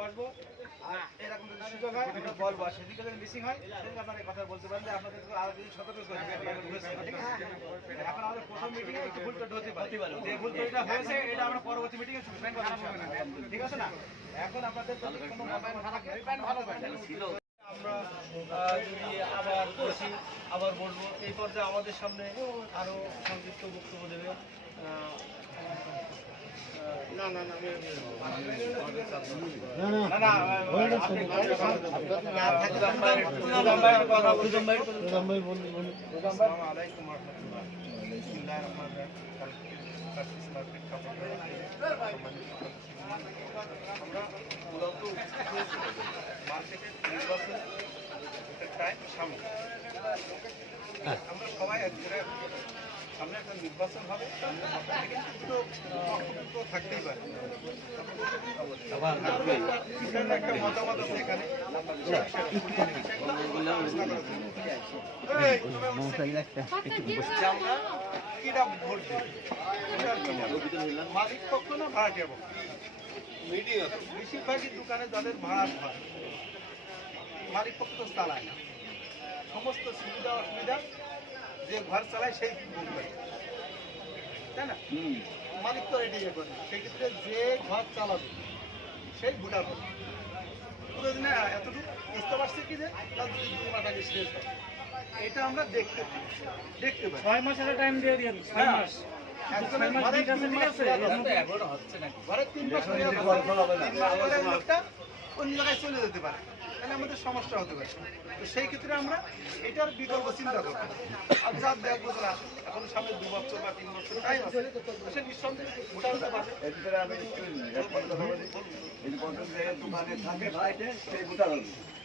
বসবো। আর এরকম যদি সুযোগ হয়, আমরা বলব। আর সেদিকে যদি মিসিং হয় সেদিকে আপনারা কথা বলতে পারেন আপনাদের আরও কিছু সতর্ক করে? এখন আমাদের প্রথম মিটিং এ একটু ভুল তো হতে পারে। ভুল এটা হয়েছে, এটা আমরা পরবর্তী মিটিং এ শুনবেন ঠিক আছে না? এখন আপনাদের কোনো ভালো ছিল আমরা আহ, আবার বলব এই পর্যায়ে আমাদের সামনে আরও সংক্ষিপ্ত বক্তব্য দেবে। না না না আমরা মূলত মার্কেটের আমরা সবাই এক সামনে একটা নির্বাচন হবে কিন্তু থাকতেই পারে একটা মতামত আছে এখানে মালিক পক্ষ না ভাড়াটিয়া পক্ষ বেশিরভাগই দোকানে যাদের ভাড়া হয়। মালিক পক্ষ তো চালায় না। সমস্ত সুবিধা অসুবিধা যে ঘর চালায় সেই ভোগ করে তাই না? মালিক তো রেডি করে। সেই ক্ষেত্রে যে ঘর চালাবে সেই ভোটার হবে। পুরো দিনে এতটুকু বুঝতে পারছি কি যে তার যদি দুই মাস আগে শেষ হয়। এটা আমরা দেখতে দেখতে পাই। ছয় মাসের টাইম দিয়ে দিন ছয় হ্যাঁ। মাস। একজনের ঘরে তিন মাস তিন মাস অন্য জায়গায় চলে যেতে পারে। তাহলে আমাদের সমস্যা হতে পারে। তো সেই ক্ষেত্রে আমরা এটার বিকল্প চিন্তা করব। আর যার দেখ বছর এখন সামনে দু বছর বা তিন বছর টাইম আছে সে নিঃসন্দেহে থাকে সেই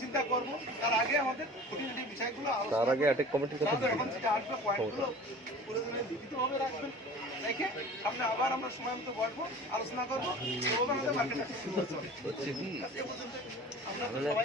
চিন্তা করব। তার আগে আমাদের খুঁটিনাটি বিষয়গুলো আলোচনা তার আগে আটেক কমিটির কথা এখন যেটা আসবে পয়েন্টগুলো প্রয়োজনে লিখিতভাবে রাখবেন। রেখে সামনে আবার আমরা সময় মতো বসবো আলোচনা করব। আমাদের মার্কেটটা শুরু হচ্ছে। এ আমরা সবাই